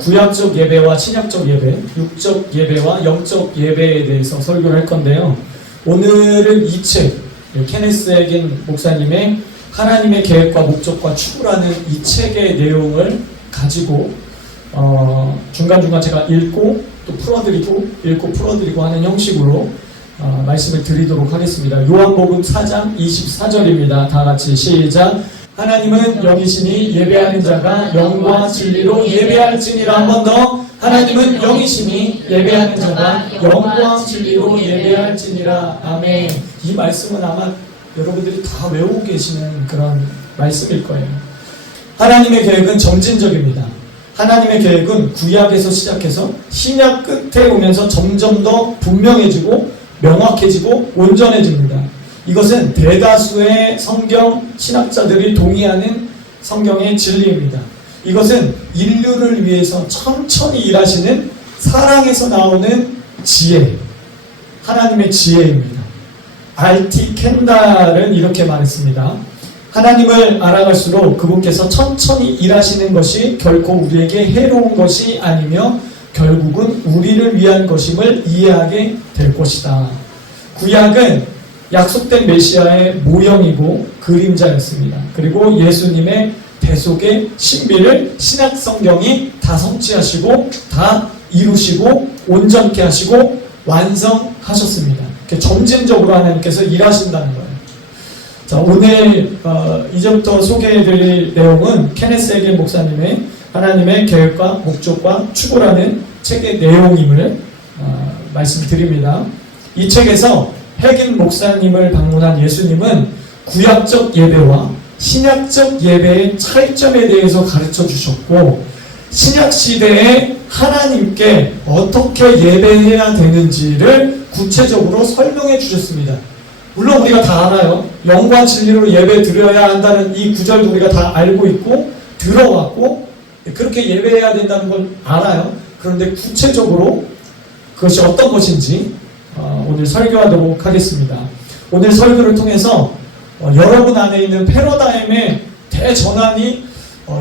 구약적 예배와 신약적 예배, 육적 예배와 영적 예배에 대해서 설교를 할 건데요. 오늘은 이 책, 케네스 해긴 목사님의 하나님의 계획과 목적과 추구라는 이 책의 내용을 가지고 중간중간 제가 읽고 또 풀어드리고 하는 형식으로 말씀을 드리도록 하겠습니다. 요한복음 4장 24절입니다. 다 같이 시작. 하나님은 영이시니 예배하는 자가 영과 진리로 예배할지니라. 한 번 더. 하나님은 영이시니 예배하는 자가 영과 진리로 예배할지니라. 아멘. 이 말씀은 아마 여러분들이 다 외우고 계시는 그런 말씀일 거예요. 하나님의 계획은 점진적입니다. 하나님의 계획은 구약에서 시작해서 신약 끝에 오면서 점점 더 분명해지고 명확해지고 온전해집니다. 이것은 대다수의 성경 신학자들이 동의하는 성경의 진리입니다. 이것은 인류를 위해서 천천히 일하시는 사랑에서 나오는 지혜, 하나님의 지혜입니다. R.T. 켄달은 이렇게 말했습니다. 하나님을 알아갈수록 그분께서 천천히 일하시는 것이 결코 우리에게 해로운 것이 아니며 결국은 우리를 위한 것임을 이해하게 될 것이다. 구약은 약속된 메시아의 모형이고 그림자였습니다. 그리고 예수님의 대속의 신비를 신약 성경이 다 성취하시고 다 이루시고 온전케 하시고 완성하셨습니다. 점진적으로 하나님께서 일하신다는 거예요. 자, 오늘 이제부터 소개해드릴 내용은 케네스 해긴 목사님의 하나님의 계획과 목적과 추구라는 책의 내용임을 말씀드립니다. 이 책에서 해긴 목사님을 방문한 예수님은 구약적 예배와 신약적 예배의 차이점에 대해서 가르쳐 주셨고, 신약 시대에 하나님께 어떻게 예배해야 되는지를 구체적으로 설명해 주셨습니다. 물론 우리가 다 알아요. 영과 진리로 예배 드려야 한다는 이 구절도 우리가 다 알고 있고 들어왔고 그렇게 예배해야 된다는 걸 알아요. 그런데 구체적으로 그것이 어떤 것인지 오늘 설교하도록 하겠습니다. 오늘 설교를 통해서 여러분 안에 있는 패러다임의 대전환이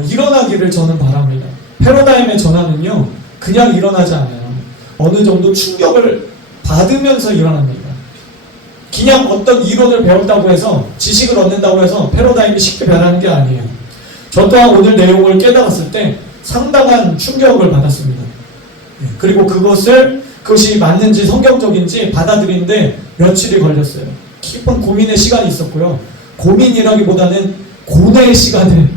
일어나기를 저는 바랍니다. 패러다임의 전환은요, 그냥 일어나지 않아요. 어느 정도 충격을 받으면서 일어납니다. 그냥 어떤 이론을 배웠다고 해서, 지식을 얻는다고 해서 패러다임이 쉽게 변하는 게 아니에요. 저 또한 오늘 내용을 깨달았을 때 상당한 충격을 받았습니다. 그리고 그것이 맞는지 성경적인지 받아들이는데 며칠이 걸렸어요. 깊은 고민의 시간이 있었고요. 고민이라기보다는 고뇌의 시간을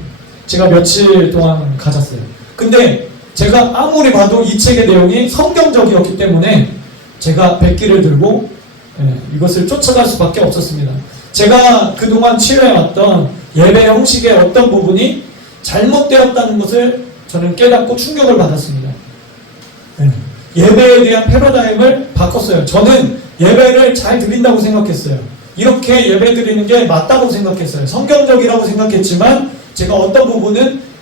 제가 며칠 동안 가졌어요. 근데 제가 아무리 봐도 이 책의 내용이 성경적이었기 때문에 제가 백기를 들고 이것을 쫓아갈 수밖에 없었습니다. 제가 그동안 치료해왔던 예배 형식의 어떤 부분이 잘못되었다는 것을 저는 깨닫고 충격을 받았습니다. 예배에 대한 패러다임을 바꿨어요. 저는 예배를 잘 드린다고 생각했어요. 이렇게 예배 드리는 게 맞다고 생각했어요. 성경적이라고 생각했지만 제가 어떤 부분은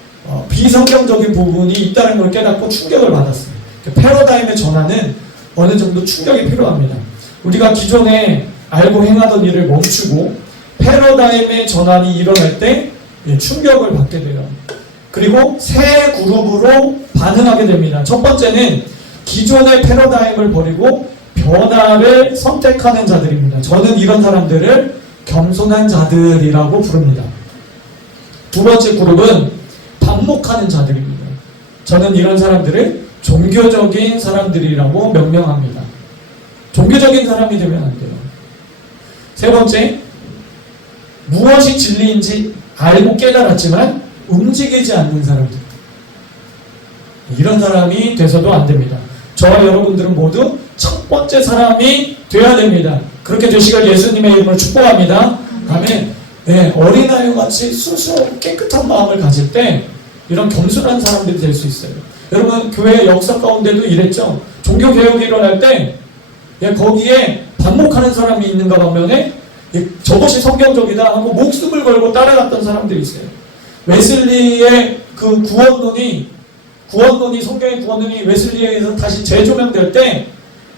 비성경적인 부분이 있다는 걸 깨닫고 충격을 받았어요. 패러다임의 전환은 어느 정도 충격이 필요합니다. 우리가 기존에 알고 행하던 일을 멈추고 패러다임의 전환이 일어날 때 충격을 받게 돼요. 그리고 새 그룹으로 반응하게 됩니다. 첫 번째는 기존의 패러다임을 버리고 변화를 선택하는 자들입니다. 저는 이런 사람들을 겸손한 자들이라고 부릅니다. 두 번째 그룹은 반목하는 자들입니다. 저는 이런 사람들을 종교적인 사람들이라고 명명합니다. 종교적인 사람이 되면 안 돼요. 세 번째, 무엇이 진리인지 알고 깨달았지만 움직이지 않는 사람들. 이런 사람이 돼서도 안 됩니다. 저와 여러분들은 모두 첫 번째 사람이 되어야 됩니다. 그렇게 되시길 예수님의 이름으로 축복합니다. 아멘. 어린아이와 같이 순수하고 깨끗한 마음을 가질 때 이런 겸손한 사람들이 될 수 있어요. 여러분, 교회 역사 가운데도 이랬죠. 종교개혁이 일어날 때 거기에 반목하는 사람이 있는가 반면에 저것이 성경적이다 하고 목숨을 걸고 따라갔던 사람들이 있어요. 웨슬리의 그 구원론이 성경의 구원론이 웨슬리에 의해서 다시 재조명될 때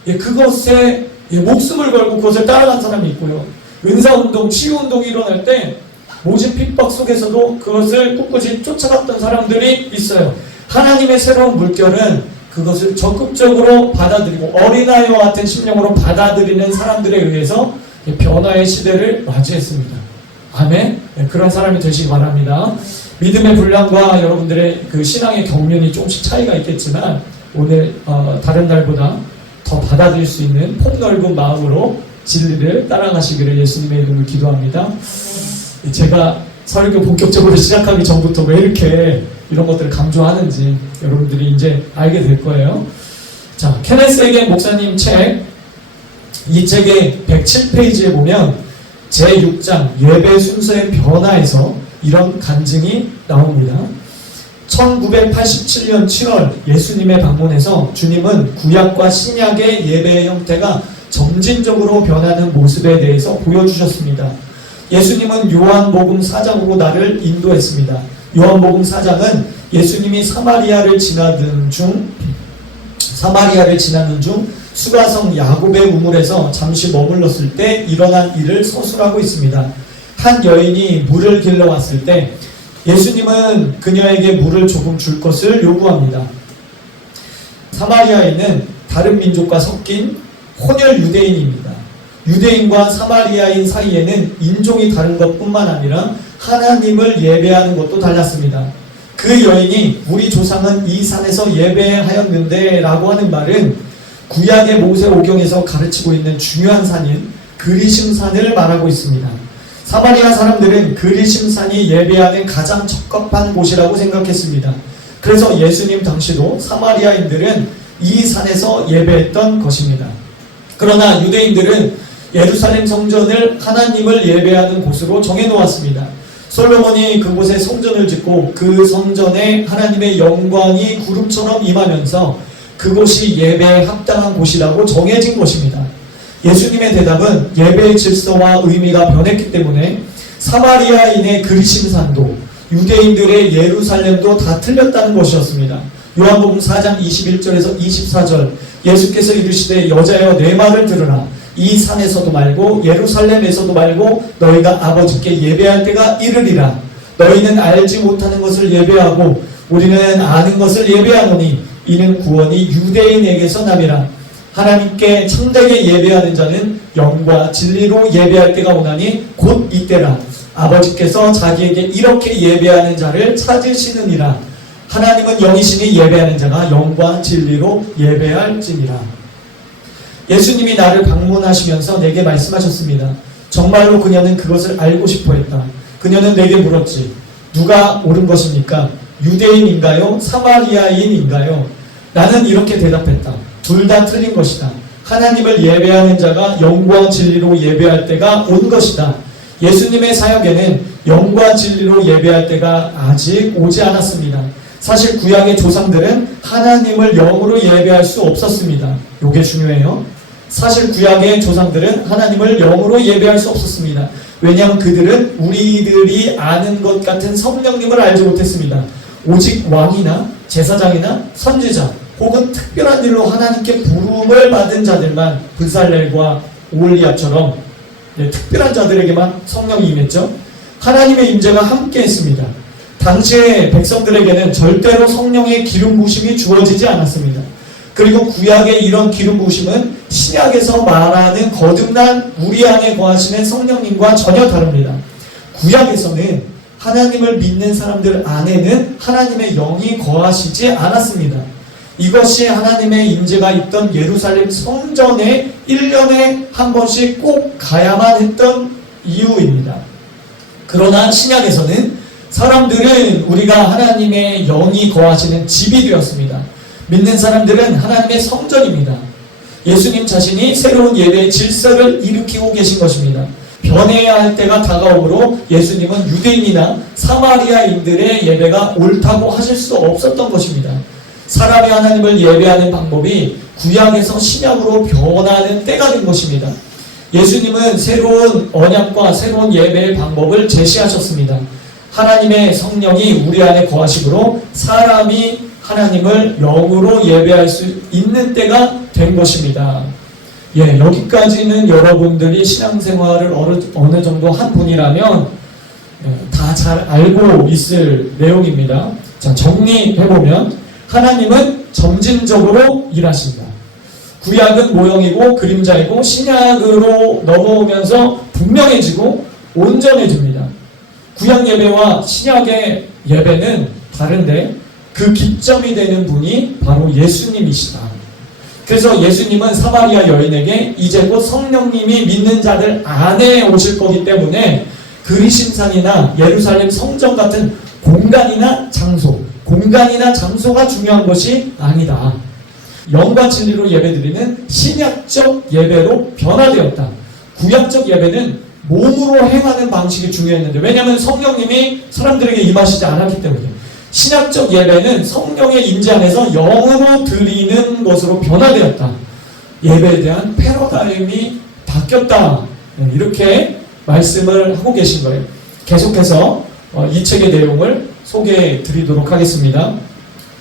그것에 목숨을 걸고 그것을 따라간 사람이 있고요. 은사운동, 치유운동이 일어날 때 모진 핍박 속에서도 그것을 꿋꿋이 쫓아갔던 사람들이 있어요. 하나님의 새로운 물결은 그것을 적극적으로 받아들이고 어린아이와 같은 심령으로 받아들이는 사람들에 의해서 변화의 시대를 맞이했습니다. 아멘. 네, 그런 사람이 되시기 바랍니다. 믿음의 분량과 여러분들의 그 신앙의 경륜이 조금씩 차이가 있겠지만 오늘 다른 날보다 더 받아들일 수 있는 폭넓은 마음으로 진리를 따라가시기를 예수님의 이름으로 기도합니다. 제가 설교 본격적으로 시작하기 전부터 왜 이렇게 이런 것들을 강조하는지 여러분들이 이제 알게 될 거예요. 자, 케네스 에겐 목사님 책, 이 책의 107페이지에 보면 제6장 예배 순서의 변화에서 이런 간증이 나옵니다. 1987년 7월 예수님의 방문에서 주님은 구약과 신약의 예배의 형태가 점진적으로 변하는 모습에 대해서 보여주셨습니다. 예수님은 요한복음 4장으로 나를 인도했습니다. 요한복음 4장은 예수님이 사마리아를 지나는 중 수가성 야곱의 우물에서 잠시 머물렀을 때 일어난 일을 서술하고 있습니다. 한 여인이 물을 길러 왔을 때 예수님은 그녀에게 물을 조금 줄 것을 요구합니다. 사마리아인은 다른 민족과 섞인 혼혈 유대인입니다. 유대인과 사마리아인 사이에는 인종이 다른 것뿐만 아니라 하나님을 예배하는 것도 달랐습니다. 그 여인이 우리 조상은 이 산에서 예배하였는데 라고 하는 말은 구약의 모세오경에서 가르치고 있는 중요한 산인 그리심산을 말하고 있습니다. 사마리아 사람들은 그리심산이 예배하는 가장 적합한 곳이라고 생각했습니다. 그래서 예수님 당시도 사마리아인들은 이 산에서 예배했던 것입니다. 그러나 유대인들은 예루살렘 성전을 하나님을 예배하는 곳으로 정해놓았습니다. 솔로몬이 그곳에 성전을 짓고 그 성전에 하나님의 영광이 구름처럼 임하면서 그곳이 예배에 합당한 곳이라고 정해진 것입니다. 예수님의 대답은 예배의 질서와 의미가 변했기 때문에 사마리아인의 그리심산도 유대인들의 예루살렘도 다 틀렸다는 것이었습니다. 요한복음 4장 21절에서 24절 예수께서 이르시되 여자여 내 말을 들으라. 이 산에서도 말고 예루살렘에서도 말고 너희가 아버지께 예배할 때가 이르리라. 너희는 알지 못하는 것을 예배하고 우리는 아는 것을 예배하노니 이는 구원이 유대인에게서 남이라. 하나님께 참되게 예배하는 자는 영과 진리로 예배할 때가 오나니 곧 이때라. 아버지께서 자기에게 이렇게 예배하는 자를 찾으시느니라. 하나님은 영이시니 예배하는 자가 영과 진리로 예배할지니라. 예수님이 나를 방문하시면서 내게 말씀하셨습니다. 정말로 그녀는 그것을 알고 싶어 했다. 그녀는 내게 물었지. 누가 옳은 것입니까? 유대인인가요? 사마리아인인가요? 나는 이렇게 대답했다. 둘 다 틀린 것이다. 하나님을 예배하는 자가 영과 진리로 예배할 때가 온 것이다. 예수님의 사역에는 영과 진리로 예배할 때가 아직 오지 않았습니다. 사실 구약의 조상들은 하나님을 영으로 예배할 수 없었습니다. 이게 중요해요. 사실 구약의 조상들은 하나님을 영으로 예배할 수 없었습니다. 왜냐하면 그들은 우리들이 아는 것 같은 성령님을 알지 못했습니다. 오직 왕이나 제사장이나 선지자 혹은 특별한 일로 하나님께 부름을 받은 자들만 브살렐과 오홀리압처럼 특별한 자들에게만 성령이 임했죠. 하나님의 임재가 함께했습니다. 당시의 백성들에게는 절대로 성령의 기름 부으심이 주어지지 않았습니다. 그리고 구약의 이런 기름 부으심은 신약에서 말하는 거듭난 우리 안에 거하시는 성령님과 전혀 다릅니다. 구약에서는 하나님을 믿는 사람들 안에는 하나님의 영이 거하시지 않았습니다. 이것이 하나님의 임재가 있던 예루살렘 성전에 1년에 한 번씩 꼭 가야만 했던 이유입니다. 그러나 신약에서는 사람들은 우리가 하나님의 영이 거하시는 집이 되었습니다. 믿는 사람들은 하나님의 성전입니다. 예수님 자신이 새로운 예배의 질서를 일으키고 계신 것입니다. 변해야 할 때가 다가오므로 예수님은 유대인이나 사마리아인들의 예배가 옳다고 하실 수 없었던 것입니다. 사람이 하나님을 예배하는 방법이 구약에서 신약으로 변하는 때가 된 것입니다. 예수님은 새로운 언약과 새로운 예배의 방법을 제시하셨습니다. 하나님의 성령이 우리 안에 거하심으로 사람이 하나님을 영으로 예배할 수 있는 때가 된 것입니다. 여기까지는 여러분들이 신앙생활을 어느 정도 한 분이라면 다 잘 알고 있을 내용입니다. 자, 정리해보면 하나님은 점진적으로 일하신다. 구약은 모형이고 그림자이고 신약으로 넘어오면서 분명해지고 온전해집니다. 구약 예배와 신약의 예배는 다른데 그 기점이 되는 분이 바로 예수님이시다. 그래서 예수님은 사마리아 여인에게 이제 곧 성령님이 믿는 자들 안에 오실 거기 때문에 그리심산이나 예루살렘 성전 같은 공간이나 장소가 중요한 것이 아니다. 영과 진리로 예배드리는 신약적 예배로 변화되었다. 구약적 예배는 몸으로 행하는 방식이 중요했는데, 왜냐하면 성령님이 사람들에게 임하시지 않았기 때문에. 신약적 예배는 성령의 임재 안에서 영으로 드리는 것으로 변화되었다. 예배에 대한 패러다임이 바뀌었다. 이렇게 말씀을 하고 계신 거예요. 계속해서 이 책의 내용을 소개해 드리도록 하겠습니다.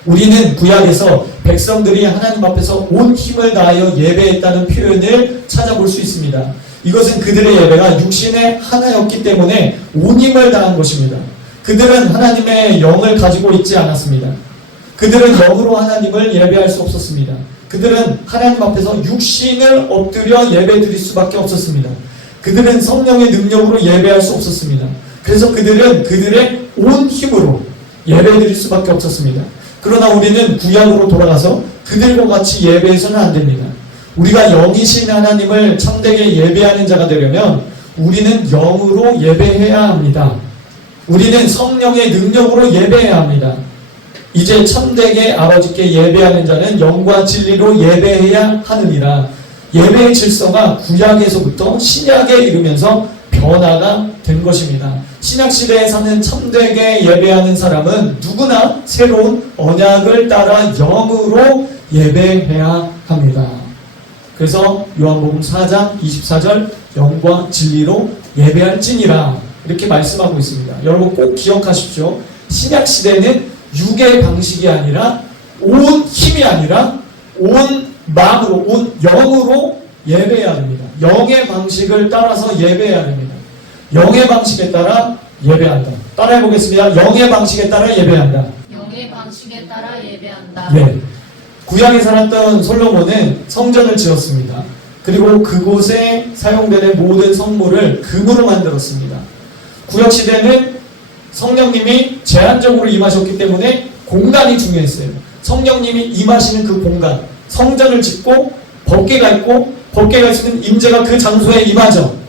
우리는 구약에서 백성들이 하나님 앞에서 온 힘을 다하여 예배했다는 표현을 찾아볼 수 있습니다. 이것은 그들의 예배가 육신의 하나였기 때문에 온 힘을 다한 것입니다. 그들은 하나님의 영을 가지고 있지 않았습니다. 그들은 영으로 하나님을 예배할 수 없었습니다. 그들은 하나님 앞에서 육신을 엎드려 예배드릴 수밖에 없었습니다. 그들은 성령의 능력으로 예배할 수 없었습니다. 그래서 그들은 그들의 온 힘으로 예배드릴 수밖에 없었습니다. 그러나 우리는 구약으로 돌아가서 그들과 같이 예배해서는 안 됩니다. 우리가 영이신 하나님을 참되게 예배하는 자가 되려면 우리는 영으로 예배해야 합니다. 우리는 성령의 능력으로 예배해야 합니다. 이제 참되게 아버지께 예배하는 자는 영과 진리로 예배해야 하느니라. 예배의 질서가 구약에서부터 신약에 이르면서 변화가 된 것입니다. 신약시대에 사는 참되게 예배하는 사람은 누구나 새로운 언약을 따라 영으로 예배해야 합니다. 그래서 요한복음 4장 24절 영과 진리로 예배할지니라 이렇게 말씀하고 있습니다. 여러분 꼭 기억하십시오. 신약시대는 육의 방식이 아니라 온 힘이 아니라 온 마음으로 온 영으로 예배해야 됩니다. 영의 방식을 따라서 예배해야 됩니다. 영의 방식에 따라 예배한다. 따라해 보겠습니다. 영의 방식에 따라 예배한다. 영의 방식에 따라 예배한다. 예. 구약에 살았던 솔로몬은 성전을 지었습니다. 그리고 그곳에 사용되는 모든 성물을 금으로 만들었습니다. 구약 시대는 성령님이 제한적으로 임하셨기 때문에 공간이 중요했어요. 성령님이 임하시는 그 공간, 성전을 짓고 법궤가 있고 법궤가 있으면 임재가 그 장소에 임하죠.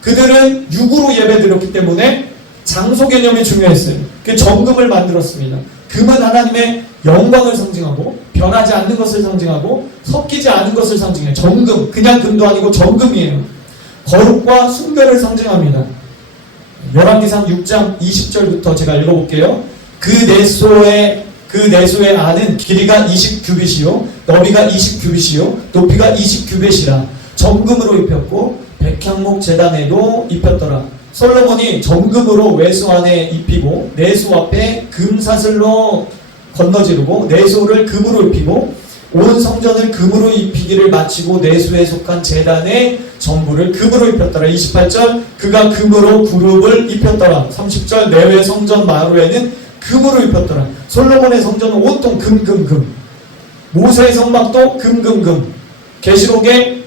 그들은 육으로 예배드렸기 때문에 장소 개념이 중요했어요. 그 정금을 만들었습니다. 금은 하나님의 영광을 상징하고 변하지 않는 것을 상징하고 섞이지 않은 것을 상징해요. 정금, 그냥 금도 아니고 정금이에요. 거룩과 순결을 상징합니다. 열왕기상 6장 20절부터 제가 읽어볼게요. 그 내소의 안은 길이가 20규빗이요 너비가 20규빗이요 높이가 20규빗이라 정금으로 입혔고 백향목 제단에도 입혔더라. 솔로몬이 정금으로 외소 안에 입히고 내소 앞에 금사슬로 건너지르고 내소를 금으로 입히고 온 성전을 금으로 입히기를 마치고 내소에 속한 제단의 전부를 금으로 입혔더라. 28절 그가 금으로 그룹을 입혔더라. 30절 내외 성전 마루에는 금으로 입혔더라. 솔로몬의 성전은 온통 금. 모세의 성막도 금. 계시록에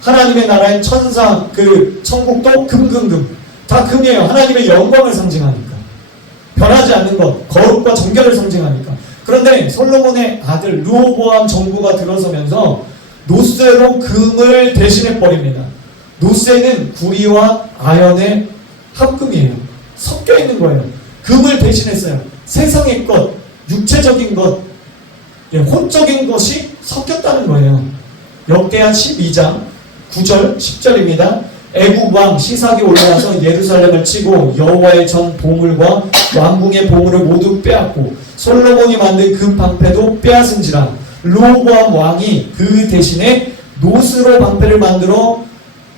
하나님의 나라의 천사 그 천국도 금. 다 금이에요. 하나님의 영광을 상징하니까. 변하지 않는 것, 거룩과 정결을 상징하니까. 그런데 솔로몬의 아들 르호보암 정부가 들어서면서 노쇠로 금을 대신해 버립니다. 노쇠는 구리와 아연의 합금이에요. 섞여 있는 거예요. 금을 대신했어요. 세상의 것, 육체적인 것, 혼적인 것이 섞였다는 거예요. 역대하 12장 9절 10절입니다. 애국 왕 시삭이 올라가서 예루살렘을 치고 여호와의 전 보물과 왕궁의 보물을 모두 빼앗고 솔로몬이 만든 금 방패도 빼앗은지라. 르호보암 왕이 그 대신에 노스로 방패를 만들어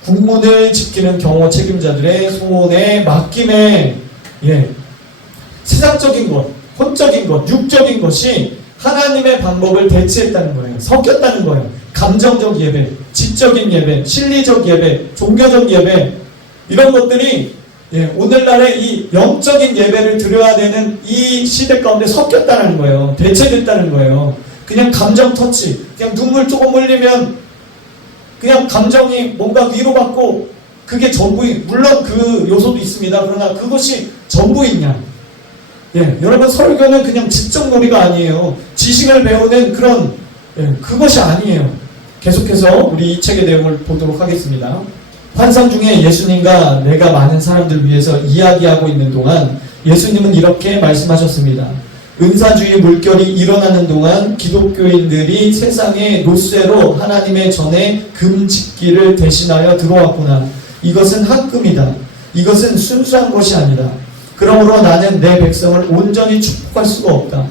국문을 지키는 경호 책임자들의 손에 맡김에 세상적인 것, 혼적인 것, 육적인 것이 하나님의 방법을 대체했다는 거예요. 섞였다는 거예요. 감정적 예배, 지적인 예배, 실리적 예배, 종교적 예배 이런 것들이 예, 오늘날의 이 영적인 예배를 드려야 되는 이 시대 가운데 섞였다는 거예요. 대체됐다는 거예요. 그냥 감정 터치, 그냥 눈물 조금 흘리면 그냥 감정이 뭔가 위로받고 그게 전부인, 물론 그 요소도 있습니다. 그러나 그것이 전부이냐? 예, 여러분 설교는 그냥 지적놀이가 아니에요. 지식을 배우는 그런 그것이 아니에요. 계속해서 우리 이 책의 내용을 보도록 하겠습니다. 환상 중에 예수님과 내가 많은 사람들 위해서 이야기하고 있는 동안 예수님은 이렇게 말씀하셨습니다. 은사주의 물결이 일어나는 동안 기독교인들이 세상의 노쇠로 하나님의 전에 금짓기를 대신하여 들어왔구나. 이것은 학금이다. 이것은 순수한 것이 아니다. 그러므로 나는 내 백성을 온전히 축복할 수가 없다.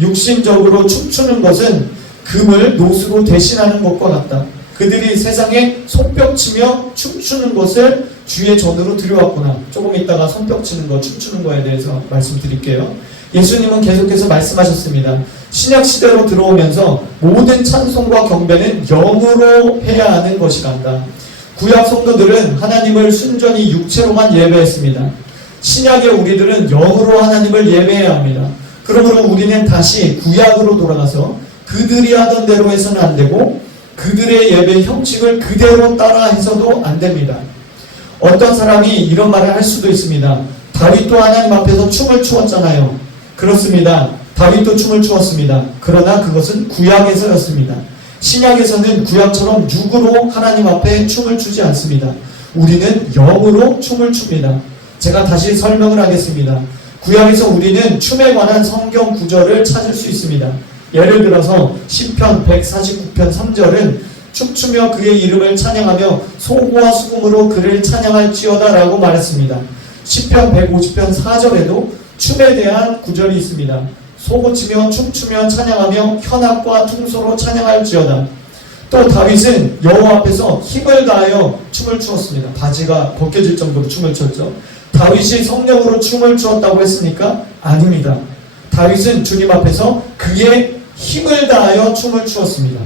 육신적으로 춤추는 것은 금을 노수로 대신하는 것과 같다. 그들이 세상에 손뼉치며 춤추는 것을 주의 전으로 들여왔구나. 조금 있다가 손뼉치는 거, 춤추는 거에 대해서 말씀드릴게요. 예수님은 계속해서 말씀하셨습니다. 신약시대로 들어오면서 모든 찬송과 경배는 영으로 해야 하는 것이란다. 구약 성도들은 하나님을 순전히 육체로만 예배했습니다. 신약의 우리들은 영으로 하나님을 예배해야 합니다. 그러므로 우리는 다시 구약으로 돌아가서 그들이 하던 대로 해서는 안 되고 그들의 예배 형식을 그대로 따라 해서도 안 됩니다. 어떤 사람이 이런 말을 할 수도 있습니다. 다윗도 하나님 앞에서 춤을 추었잖아요. 그렇습니다. 다윗도 춤을 추었습니다. 그러나 그것은 구약에서였습니다. 신약에서는 구약처럼 육으로 하나님 앞에 춤을 추지 않습니다. 우리는 영으로 춤을 춥니다. 제가 다시 설명을 하겠습니다. 구약에서 우리는 춤에 관한 성경 구절을 찾을 수 있습니다. 예를 들어서 시편 149편 3절은 춤추며 그의 이름을 찬양하며 소고와 수금으로 그를 찬양할지어다 라고 말했습니다. 시편 150편 4절에도 춤에 대한 구절이 있습니다. 소고치며 춤추며 찬양하며 현악과 퉁소로 찬양할지어다. 또 다윗은 여호와 앞에서 힘을 다하여 춤을 추었습니다. 바지가 벗겨질 정도로 춤을 췄죠. 다윗이 성령으로 춤을 추었다고 했습니까? 아닙니다. 다윗은 주님 앞에서 그의 힘을 다하여 춤을 추었습니다.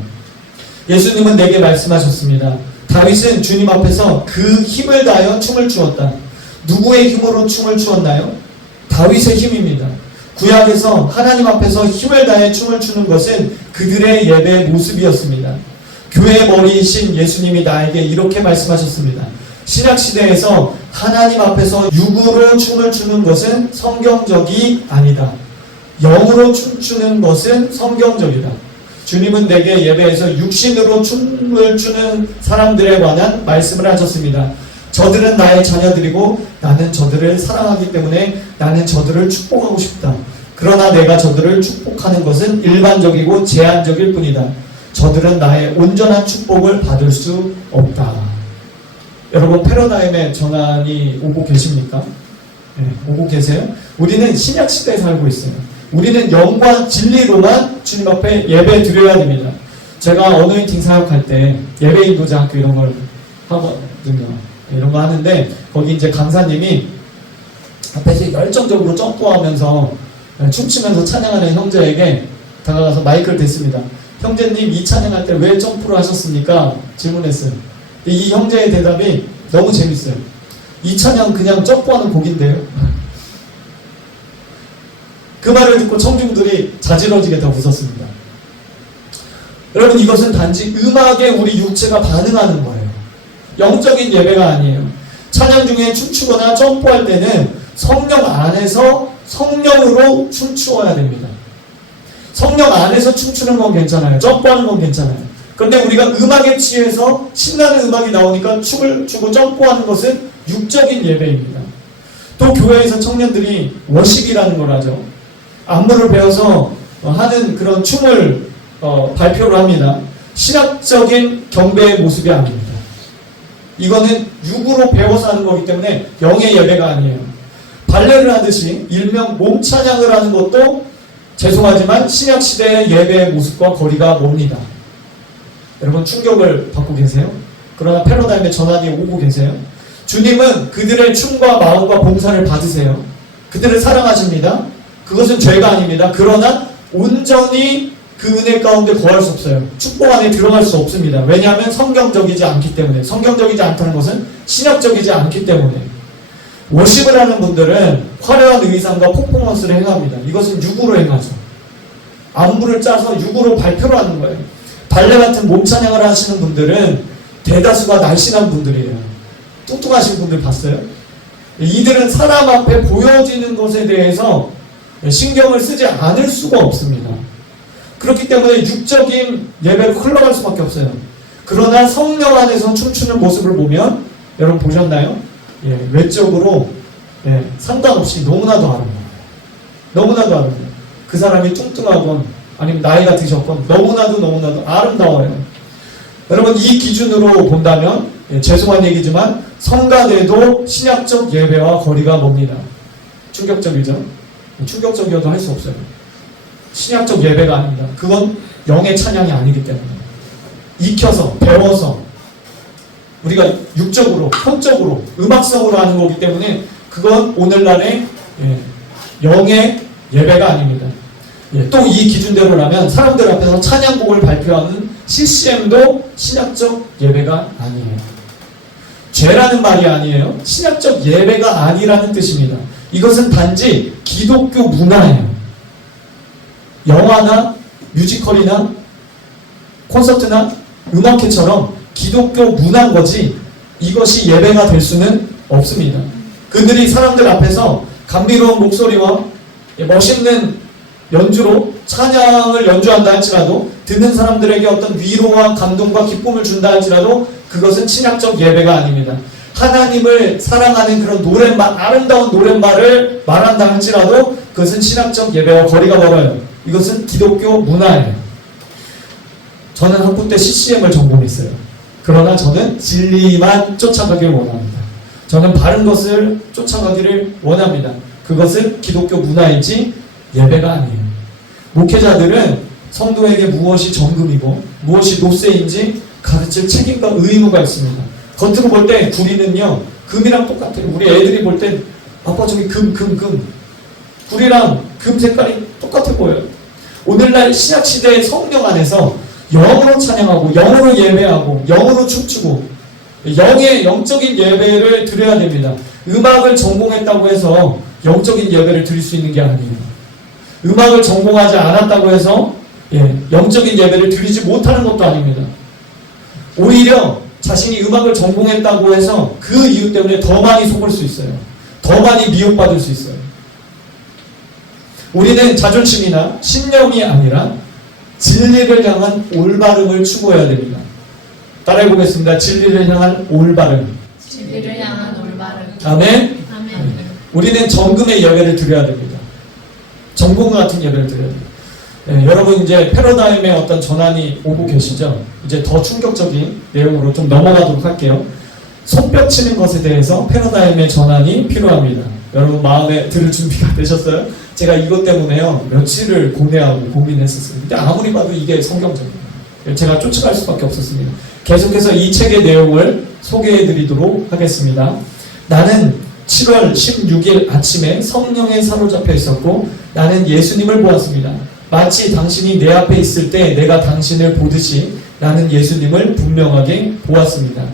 예수님은 내게 말씀하셨습니다. 다윗은 주님 앞에서 그 힘을 다하여 춤을 추었다. 누구의 힘으로 춤을 추었나요? 다윗의 힘입니다. 구약에서 하나님 앞에서 힘을 다해 춤을 추는 것은 그들의 예배의 모습이었습니다. 교회의 머리이신 예수님이 나에게 이렇게 말씀하셨습니다. 신약시대에서 하나님 앞에서 육으로 춤을 추는 것은 성경적이 아니다. 영으로 춤추는 것은 성경적이다. 주님은 내게 예배에서 육신으로 춤을 추는 사람들에 관한 말씀을 하셨습니다. 저들은 나의 자녀들이고 나는 저들을 사랑하기 때문에 나는 저들을 축복하고 싶다. 그러나 내가 저들을 축복하는 것은 일반적이고 제한적일 뿐이다. 저들은 나의 온전한 축복을 받을 수 없다. 여러분 패러다임의 전환이 오고 계십니까? 네, 오고 계세요? 우리는 신약시대에 살고 있어요. 우리는 영과 진리로만 주님 앞에 예배 드려야 됩니다. 제가 어노인팅 사역할 때 예배 인도자 학교 이런 걸 하거든요. 이런 거 하는데 거기 이제 강사님이 앞에서 열정적으로 점프하면서 춤추면서 찬양하는 형제에게 다가가서 마이크를 댔습니다. 형제님 이 찬양할 때 왜 점프를 하셨습니까? 질문했어요. 이 형제의 대답이 너무 재밌어요. 이 찬양 그냥 점프하는 곡인데요. 그 말을 듣고 청중들이 자지러지게 다 웃었습니다. 여러분 이것은 단지 음악에 우리 육체가 반응하는 거예요. 영적인 예배가 아니에요. 찬양 중에 춤추거나 점프할 때는 성령 안에서 성령으로 춤추어야 됩니다. 성령 안에서 춤추는 건 괜찮아요. 점프하는 건 괜찮아요. 그런데 우리가 음악에 취해서 신나는 음악이 나오니까 춤을 추고 점프하는 것은 육적인 예배입니다. 또 교회에서 청년들이 워십이라는 걸 하죠. 안무를 배워서 하는 그런 춤을 발표를 합니다. 신학적인 경배의 모습이 아닙니다. 이거는 육으로 배워서 하는 거기 때문에 영의 예배가 아니에요. 발레를 하듯이 일명 몸찬양을 하는 것도 죄송하지만 신약시대의 예배의 모습과 거리가 멉니다. 여러분 충격을 받고 계세요? 그러나 패러다임의 전환이 오고 계세요? 주님은 그들의 춤과 마음과 봉사를 받으세요. 그들을 사랑하십니다. 그것은 죄가 아닙니다. 그러나 온전히 그 은혜 가운데 거할 수 없어요. 축복 안에 들어갈 수 없습니다. 왜냐하면 성경적이지 않기 때문에. 성경적이지 않다는 것은 신약적이지 않기 때문에. 워십을 하는 분들은 화려한 의상과 퍼포먼스를 행합니다. 이것은 육으로 행하죠. 안무를 짜서 육으로 발표를 하는 거예요. 발레 같은 몸 찬양을 하시는 분들은 대다수가 날씬한 분들이에요. 뚱뚱하신 분들 봤어요? 이들은 사람 앞에 보여지는 것에 대해서 신경을 쓰지 않을 수가 없습니다. 그렇기 때문에 육적인 예배로 흘러갈 수밖에 없어요. 그러나 성령 안에서 춤추는 모습을 보면 여러분 보셨나요? 예, 외적으로 상관없이 너무나도 아름다워요. 너무나도 아름다워요. 그 사람이 뚱뚱하건 아니면 나이가 드셨건 너무나도 아름다워요. 여러분 이 기준으로 본다면 죄송한 얘기지만 성가대도 신약적 예배와 거리가 멉니다. 충격적이죠? 충격적이어도 할 수 없어요. 신약적 예배가 아닙니다. 그건 영의 찬양이 아니기 때문에 익혀서 배워서 우리가 육적으로 현적으로 음악성으로 하는 거기 때문에 그건 오늘날의 영의 예배가 아닙니다. 또 이 기준대로라면 사람들 앞에서 찬양곡을 발표하는 CCM도 신약적 예배가 아니에요. 죄라는 말이 아니에요. 신약적 예배가 아니라는 뜻입니다. 이것은 단지 기독교 문화예요. 영화나 뮤지컬이나 콘서트나 음악회처럼 기독교 문화인 거지 이것이 예배가 될 수는 없습니다. 그들이 사람들 앞에서 감미로운 목소리와 멋있는 연주로 찬양을 연주한다 할지라도 듣는 사람들에게 어떤 위로와 감동과 기쁨을 준다 할지라도 그것은 신약적 예배가 아닙니다. 하나님을 사랑하는 그런 노랫말, 아름다운 노랫말을 말한다 할지라도 그것은 신약적 예배와 거리가 멀어요. 이것은 기독교 문화예요. 저는 학부 때 CCM을 전공했어요. 그러나 저는 진리만 쫓아가길 원합니다. 저는 바른 것을 쫓아가기를 원합니다. 그것은 기독교 문화이지 예배가 아니에요. 목회자들은 성도에게 무엇이 정금이고 무엇이 노쇠인지 가르칠 책임과 의무가 있습니다. 겉으로 볼 때 구리는요 금이랑 똑같아요. 우리 애들이 볼 땐 아빠 저기 금 구리랑 금 색깔이 똑같아 보여요. 오늘날 신약시대의 성령 안에서 영으로 찬양하고 영으로 예배하고 영으로 춤추고 영적인 예배를 드려야 됩니다. 음악을 전공했다고 해서 영적인 예배를 드릴 수 있는 게 아니에요. 음악을 전공하지 않았다고 해서 영적인 예배를 드리지 못하는 것도 아닙니다. 오히려 자신이 음악을 전공했다고 해서 그 이유 때문에 더 많이 속을 수 있어요. 더 많이 미움받을 수 있어요. 우리는 자존심이나 신념이 아니라 진리를 향한 올바름을 추구해야 됩니다. 따라해 보겠습니다. 진리를 향한 올바름. 진리를 향한 올바름. 아멘. 아멘. 우리는 정금의 예배를 드려야 됩니다. 정금 같은 예배를 드려야 돼요. 여러분 이제 패러다임의 어떤 전환이 오고 계시죠? 이제 더 충격적인 내용으로 좀 넘어가도록 할게요. 손뼉 치는 것에 대해서 패러다임의 전환이 필요합니다. 여러분 마음에 들을 준비가 되셨어요? 제가 이것 때문에요 며칠을 고뇌하고 고민했었어요. 근데 아무리 봐도 이게 성경적이에요. 제가 쫓아갈 수밖에 없었습니다. 계속해서 이 책의 내용을 소개해 드리도록 하겠습니다. 나는 7월 16일 아침에 성령에 사로잡혀 있었고 나는 예수님을 보았습니다. 마치 당신이 내 앞에 있을 때 내가 당신을 보듯이 나는 예수님을 분명하게 보았습니다.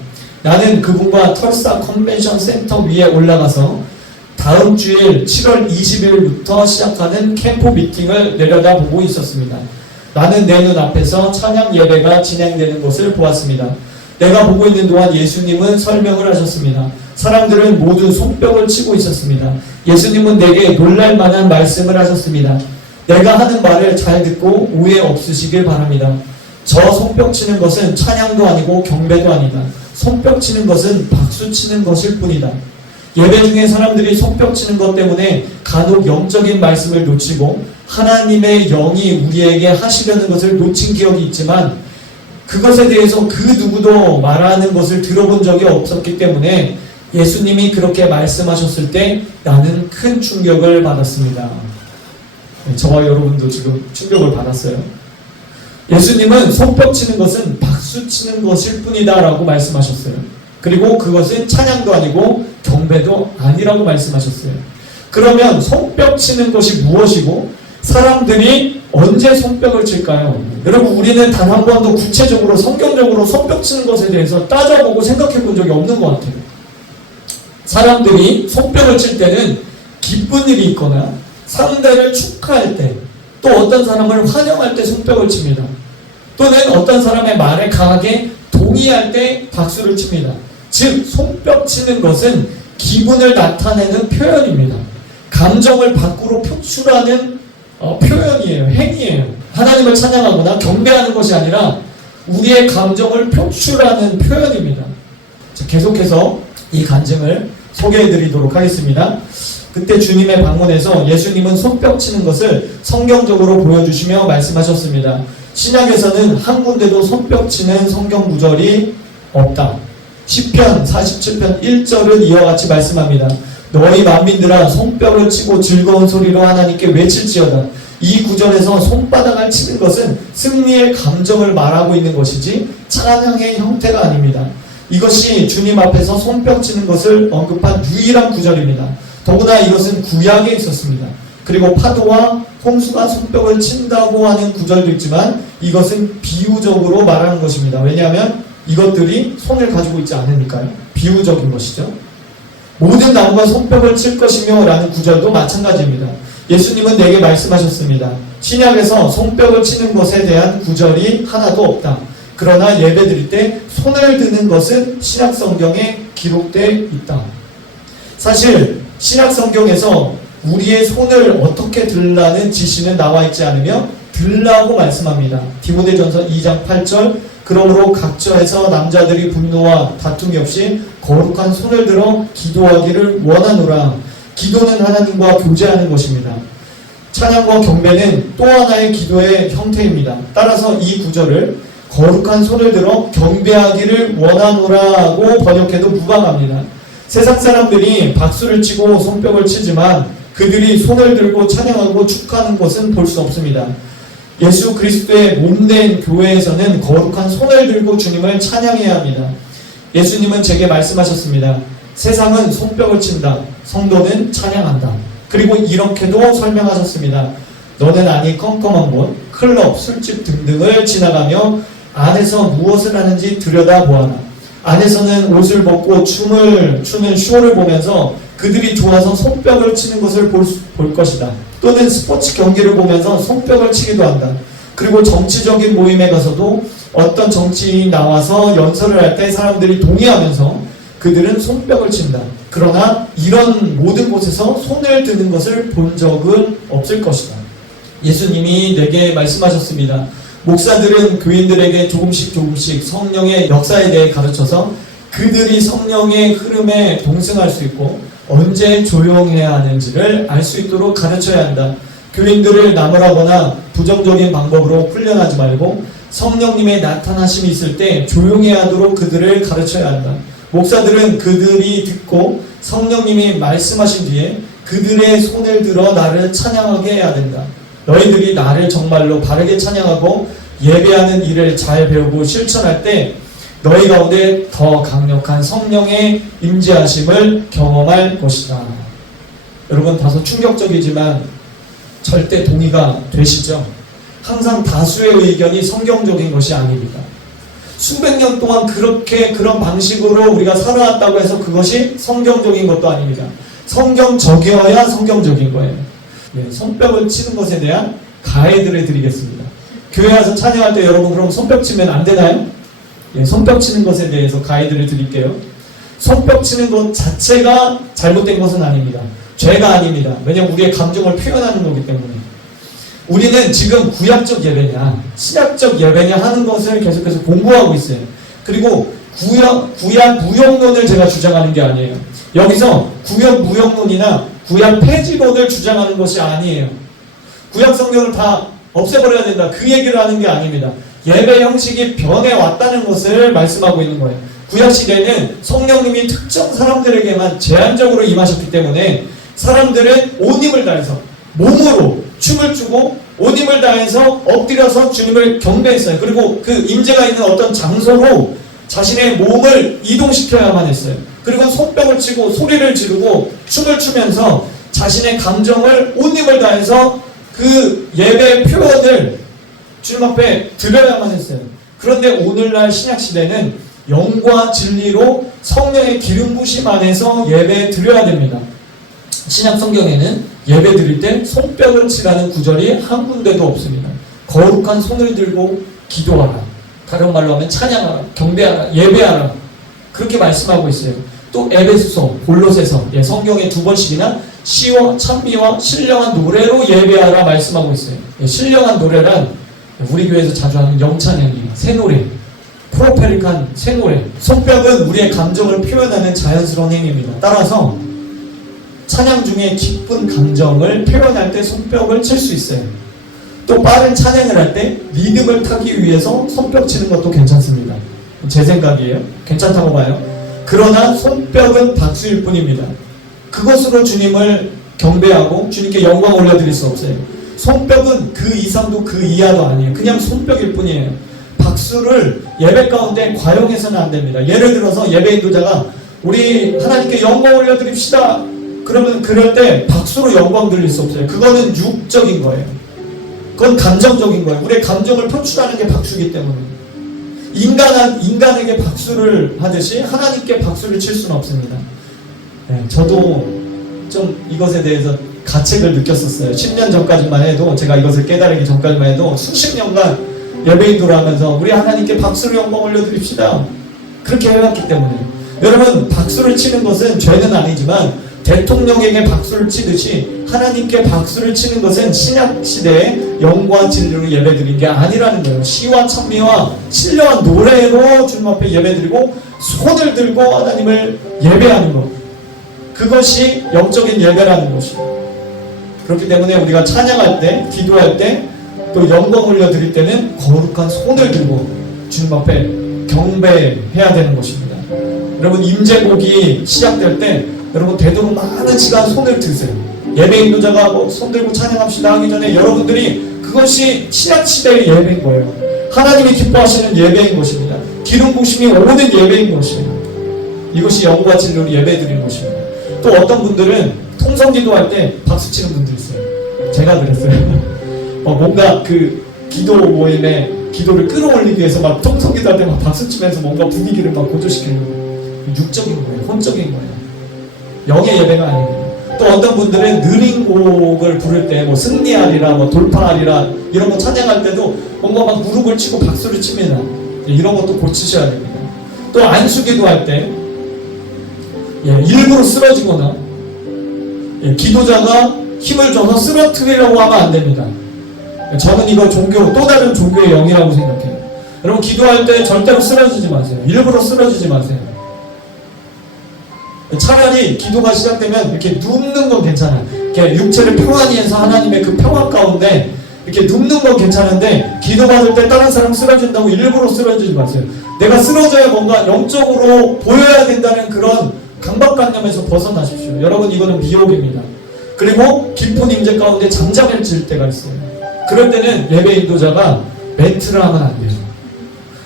나는 그분과 털사 컨벤션 센터 위에 올라가서 다음 주일 7월 20일부터 시작하는 캠프 미팅을 내려다보고 있었습니다. 나는 내 눈앞에서 찬양 예배가 진행되는 것을 보았습니다. 내가 보고 있는 동안 예수님은 설명을 하셨습니다. 사람들은 모두 손뼉을 치고 있었습니다. 예수님은 내게 놀랄만한 말씀을 하셨습니다. 내가 하는 말을 잘 듣고 오해 없으시길 바랍니다. 저 손뼉 치는 것은 찬양도 아니고 경배도 아니다. 손뼉 치는 것은 박수 치는 것일 뿐이다. 예배 중에 사람들이 손뼉 치는 것 때문에 간혹 영적인 말씀을 놓치고 하나님의 영이 우리에게 하시려는 것을 놓친 기억이 있지만 그것에 대해서 그 누구도 말하는 것을 들어본 적이 없었기 때문에 예수님이 그렇게 말씀하셨을 때 나는 큰 충격을 받았습니다. 저와 여러분도 지금 충격을 받았어요. 예수님은 손뼉 치는 것은 박수 치는 것일 뿐이다 라고 말씀하셨어요. 그리고 그것은 찬양도 아니고 경배도 아니라고 말씀하셨어요. 그러면 손뼉 치는 것이 무엇이고 사람들이 언제 손뼉을 칠까요? 여러분 우리는 단 한 번도 구체적으로 성경적으로 손뼉 치는 것에 대해서 따져보고 생각해 본 적이 없는 것 같아요. 사람들이 손뼉을 칠 때는 기쁜 일이 있거나 상대를 축하할 때, 또 어떤 사람을 환영할 때 손뼉을 칩니다. 또는 어떤 사람의 말에 강하게 동의할 때 박수를 칩니다. 즉 손뼉 치는 것은 기분을 나타내는 표현입니다. 감정을 밖으로 표출하는 표현이에요. 행위예요. 하나님을 찬양하거나 경배하는 것이 아니라 우리의 감정을 표출하는 표현입니다. 자, 계속해서 이 간증을 소개해 드리도록 하겠습니다. 그때 주님의 방문에서 예수님은 손뼉 치는 것을 성경적으로 보여주시며 말씀하셨습니다. 신약에서는 한 군데도 손뼉 치는 성경 구절이 없다. 시편 47편 1절은 이와 같이 말씀합니다. 너희 만민들아 손뼉을 치고 즐거운 소리로 하나님께 외칠지어다. 이 구절에서 손바닥을 치는 것은 승리의 감정을 말하고 있는 것이지 찬양의 형태가 아닙니다. 이것이 주님 앞에서 손뼉 치는 것을 언급한 유일한 구절입니다. 더구나 이것은 구약에 있었습니다. 그리고 파도와 홍수가 손뼉을 친다고 하는 구절도 있지만 이것은 비유적으로 말하는 것입니다. 왜냐하면 이것들이 손을 가지고 있지 않으니까요. 비유적인 것이죠. 모든 나무가 손뼉을 칠 것이며 라는 구절도 마찬가지입니다. 예수님은 내게 말씀하셨습니다. 신약에서 손뼉을 치는 것에 대한 구절이 하나도 없다. 그러나 예배드릴 때 손을 드는 것은 신약 성경에 기록되어 있다. 사실 신약 성경에서 우리의 손을 어떻게 들라는 지시는 나와 있지 않으며 들라고 말씀합니다. 디모데전서 2장 8절 그러므로 각처에서 남자들이 분노와 다툼이 없이 거룩한 손을 들어 기도하기를 원하노라. 기도는 하나님과 교제하는 것입니다. 찬양과 경배는 또 하나의 기도의 형태입니다. 따라서 이 구절을 거룩한 손을 들어 경배하기를 원하노라고 번역해도 무방합니다. 세상 사람들이 박수를 치고 손뼉을 치지만 그들이 손을 들고 찬양하고 축하하는 것은 볼 수 없습니다. 예수 그리스도의 몸된 교회에서는 거룩한 손을 들고 주님을 찬양해야 합니다. 예수님은 제게 말씀하셨습니다. 세상은 손뼉을 친다. 성도는 찬양한다. 그리고 이렇게도 설명하셨습니다. 너는 아니 컴컴한 곳, 클럽, 술집 등등을 지나가며 안에서 무엇을 하는지 들여다보아라. 안에서는 옷을 벗고 춤을 추는 쇼를 보면서 그들이 좋아서 손뼉을 치는 것을 볼 것이다. 또는 스포츠 경기를 보면서 손뼉을 치기도 한다. 그리고 정치적인 모임에 가서도 어떤 정치인이 나와서 연설을 할 때 사람들이 동의하면서 그들은 손뼉을 친다. 그러나 이런 모든 곳에서 손을 드는 것을 본 적은 없을 것이다. 예수님이 내게 말씀하셨습니다. 목사들은 교인들에게 조금씩 성령의 역사에 대해 가르쳐서 그들이 성령의 흐름에 동승할 수 있고 언제 조용해야 하는지를 알 수 있도록 가르쳐야 한다. 교인들을 나무라거나 부정적인 방법으로 훈련하지 말고 성령님의 나타나심이 있을 때 조용해야 하도록 그들을 가르쳐야 한다. 목사들은 그들이 듣고 성령님이 말씀하신 뒤에 그들의 손을 들어 나를 찬양하게 해야 된다. 너희들이 나를 정말로 바르게 찬양하고 예배하는 일을 잘 배우고 실천할 때 너희 가운데 더 강력한 성령의 임재하심을 경험할 것이다. 여러분 다소 충격적이지만 절대 동의가 되시죠? 항상 다수의 의견이 성경적인 것이 아닙니다. 수백 년 동안 그런 방식으로 우리가 살아왔다고 해서 그것이 성경적인 것도 아닙니다. 성경적이어야 성경적인 거예요. 손뼉을 치는 것에 대한 가이드를 드리겠습니다. 교회 와서 찬양할 때 여러분 그럼 손뼉 치면 안 되나요? 손뼉 치는 것에 대해서 가이드를 드릴게요. 손뼉 치는 것 자체가 잘못된 것은 아닙니다. 죄가 아닙니다. 왜냐하면 우리의 감정을 표현하는 거기 때문에. 우리는 지금 구약적 예배냐 신약적 예배냐 하는 것을 계속해서 공부하고 있어요. 그리고 구약 무용론을 제가 주장하는 게 아니에요. 여기서 구약 무용론이나 구약 폐지론을 주장하는 것이 아니에요. 구약 성경을 다 없애버려야 된다. 그 얘기를 하는 게 아닙니다. 예배 형식이 변해왔다는 것을 말씀하고 있는 거예요. 구약 시대는 성령님이 특정 사람들에게만 제한적으로 임하셨기 때문에 사람들은 온 힘을 다해서 몸으로 춤을 추고 온 힘을 다해서 엎드려서 주님을 경배했어요. 그리고 그 임재가 있는 어떤 장소로 자신의 몸을 이동시켜야만 했어요. 그리고 손뼉을 치고 소리를 지르고 춤을 추면서 자신의 감정을 온 힘을 다해서 그 예배 표현을 주님 앞에 드려야만 했어요. 그런데 오늘날 신약시대는 영과 진리로 성령의 기름 부심 안에서 예배 드려야 됩니다. 신약 성경에는 예배 드릴 때 손뼉을 치라는 구절이 한 군데도 없습니다. 거룩한 손을 들고 기도하라. 다른 말로 하면 찬양하라, 경배하라, 예배하라. 그렇게 말씀하고 있어요. 또 에베소서, 골로새서 성경에 2번씩이나 시와 찬미와 신령한 노래로 예배하라 말씀하고 있어요. 신령한 노래란 우리 교회에서 자주 하는 영찬양이에요. 새 노래, 프로펠릭한 새 노래. 손뼉은 우리의 감정을 표현하는 자연스러운 행위입니다. 따라서 찬양 중에 기쁜 감정을 표현할 때 손뼉을 칠 수 있어요. 또 빠른 찬양을 할 때 리듬을 타기 위해서 손뼉 치는 것도 괜찮습니다. 제 생각이에요. 괜찮다고 봐요. 그러나 손뼉은 박수일 뿐입니다. 그것으로 주님을 경배하고 주님께 영광 올려드릴 수 없어요. 손뼉은 그 이상도 그 이하도 아니에요. 그냥 손뼉일 뿐이에요. 박수를 예배 가운데 과용해서는 안 됩니다. 예를 들어서 예배 인도자가 우리 하나님께 영광 올려드립시다. 그러면 그럴 때 박수로 영광 드릴 수 없어요. 그거는 육적인 거예요. 그건 감정적인 거예요. 우리의 감정을 표출하는 게 박수이기 때문에. 인간에게 박수를 하듯이 하나님께 박수를 칠 수는 없습니다. 저도 좀 이것에 대해서 가책을 느꼈었어요. 10년 전까지만 해도, 제가 이것을 깨달기 전까지만 해도 수십 년간 예배인도를 하면서 우리 하나님께 박수로 영광 올려드립시다. 그렇게 해왔기 때문에. 여러분, 박수를 치는 것은 죄는 아니지만 대통령에게 박수를 치듯이 하나님께 박수를 치는 것은 신약시대의 영과 진리로 예배드린 게 아니라는 거예요. 시와 찬미와 신령한 노래로 주님 앞에 예배드리고 손을 들고 하나님을 예배하는 것, 그것이 영적인 예배라는 것이에요. 그렇기 때문에 우리가 찬양할 때, 기도할 때, 또 영광 올려드릴 때는 거룩한 손을 들고 주님 앞에 경배해야 되는 것입니다. 여러분, 임재곡이 시작될 때 여러분 되도록 많은 시간 손을 드세요. 예배 인도자가 손 들고 찬양합시다 하기 전에 여러분들이, 그것이 신약시대의 예배인 거예요. 하나님이 기뻐하시는 예배인 것입니다. 기름 부심이 오는 예배인 것이에요. 이것이 영과 진리로 예배드리는 것입니다. 또 어떤 분들은 통성기도할 때 박수 치는 분들이 있어요. 제가 그랬어요. 뭔가 그 기도 모임에 기도를 끌어올리기 위해서 막 통성기도할 때 막 박수 치면서 뭔가 분위기를 막 고조시키는, 육적인 거예요. 혼적인 거예요. 영의 예배가 아닙니다. 또 어떤 분들은 느린 곡을 부를 때 승리하리라, 돌파하리라 이런 거 찬양할 때도 뭔가 막 무릎을 치고 박수를 칩니다. 이런 것도 고치셔야 됩니다. 또 안수기도 할 때 일부러 쓰러지거나 기도자가 힘을 줘서 쓰러뜨리려고 하면 안 됩니다. 저는 이거 또 다른 종교의 영이라고 생각해요. 여러분, 기도할 때 절대로 쓰러지지 마세요. 일부러 쓰러지지 마세요. 차라리 기도가 시작되면 이렇게 눕는 건 괜찮아요. 이렇게 육체를 평안히 해서 하나님의 그 평안 가운데 이렇게 눕는 건 괜찮은데, 기도받을 때 다른 사람 쓰러진다고 일부러 쓰러지지 마세요. 내가 쓰러져야 뭔가 영적으로 보여야 된다는 그런 강박관념에서 벗어나십시오. 여러분, 이거는 미혹입니다. 그리고 깊은 임재 가운데 잠잠을 질 때가 있어요. 그럴 때는 예배 인도자가 멘트를 하면 안 돼요.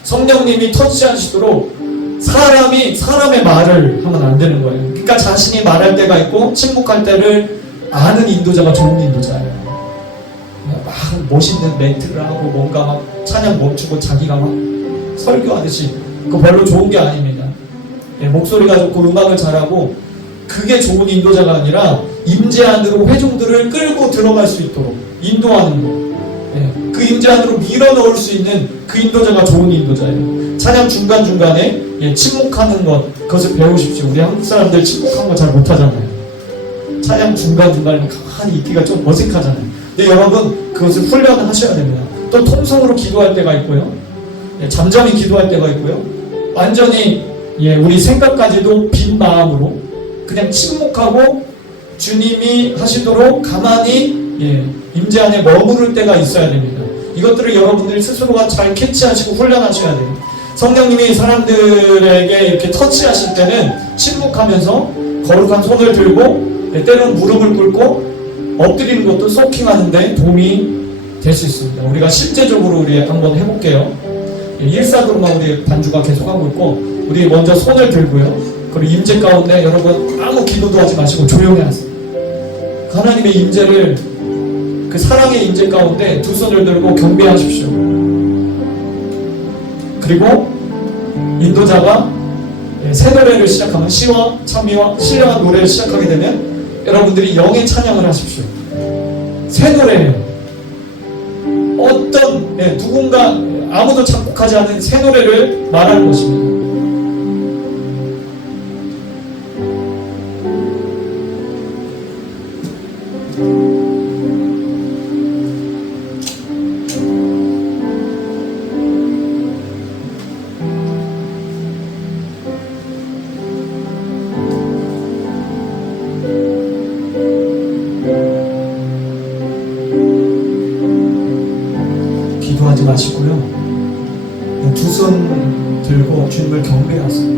성령님이 터치하시도록 사람의 말을 하면 안 되는 거예요. 그러니까 자신이 말할 때가 있고 침묵할 때를 아는 인도자가 좋은 인도자예요. 막 멋있는 멘트를 하고 뭔가 막 찬양 멈추고 자기가 막 설교하듯이, 그거 별로 좋은 게 아닙니다. 목소리가 좋고 음악을 잘하고, 그게 좋은 인도자가 아니라 임재 안으로 회중들을 끌고 들어갈 수 있도록 인도하는 거, 그 임재 안으로 밀어넣을 수 있는 그 인도자가 좋은 인도자예요. 찬양 중간중간에 침묵하는 것, 그것을 배우십시오. 우리 한국 사람들 침묵한 거 잘 못하잖아요. 찬양 중간중간에 가만히 있기가 좀 어색하잖아요. 근데 여러분, 그것을 훈련을 하셔야 됩니다. 또 통성으로 기도할 때가 있고요, 잠잠히 기도할 때가 있고요, 완전히 우리 생각까지도 빈 마음으로 그냥 침묵하고 주님이 하시도록 가만히 임재 안에 머무를 때가 있어야 됩니다. 이것들을 여러분들이 스스로가 잘 캐치하시고 훈련하셔야 돼요. 성령님이 사람들에게 이렇게 터치하실 때는 침묵하면서 거룩한 손을 들고, 때로는 무릎을 꿇고 엎드리는 것도 소킹하는데 도움이 될 수 있습니다. 우리가 실제적으로 우리 한번 해볼게요. 일사도로만 우리 반주가 계속하고 있고, 우리 먼저 손을 들고요, 그리고 임재 가운데 여러분 아무 기도도 하지 마시고 조용히 하세요. 하나님의 임재를, 그 사랑의 임재 가운데 두 손을 들고 경배하십시오. 그리고 인도자가 새 노래를 시작하면 시와 찬미와 신령한 노래를 시작하게 되면 여러분들이 영의 찬양을 하십시오. 새 노래예요. 어떤 누군가 아무도 작곡하지 않은 새 노래를 말하는 것입니다. 기도하지 마시고요. 두 손 들고 주님을 경배하세요.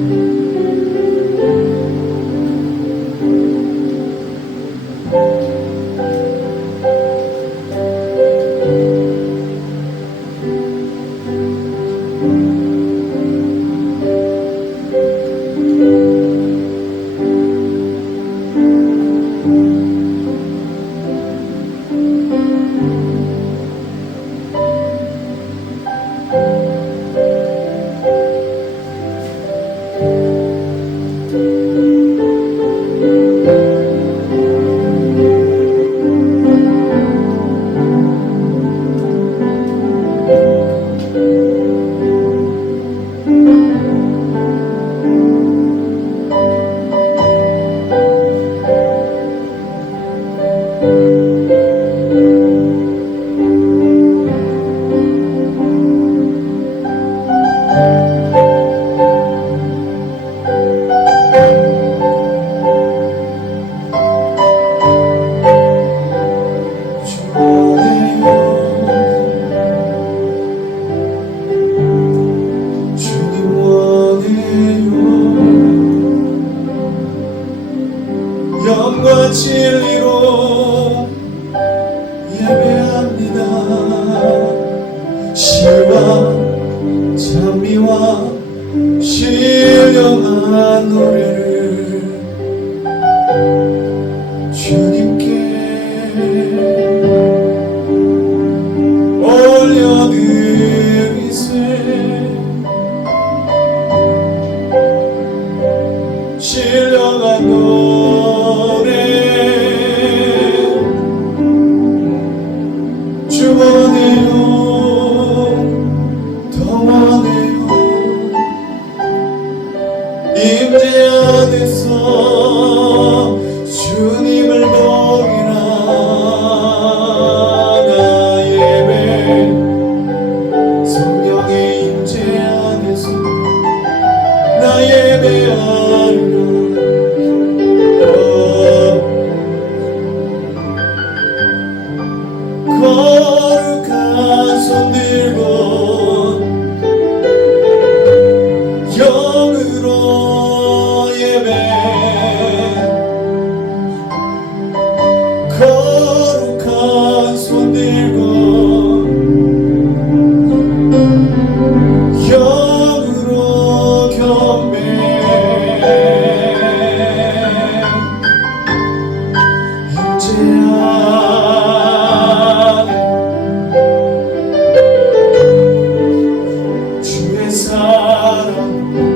영과 진리로 예배합니다. 시와 찬미와 신령한 노래를 주님께 올려드리세. 신령한 노래 주 원해요. 더 원해요. 임재 안에서 주님을 보이라. 나 예배 성령의 임재 안에서 나 예배하리라. 거룩한 손 들고 영으로 예배. 거룩한 손 들고 영으로 경배. 주의 사랑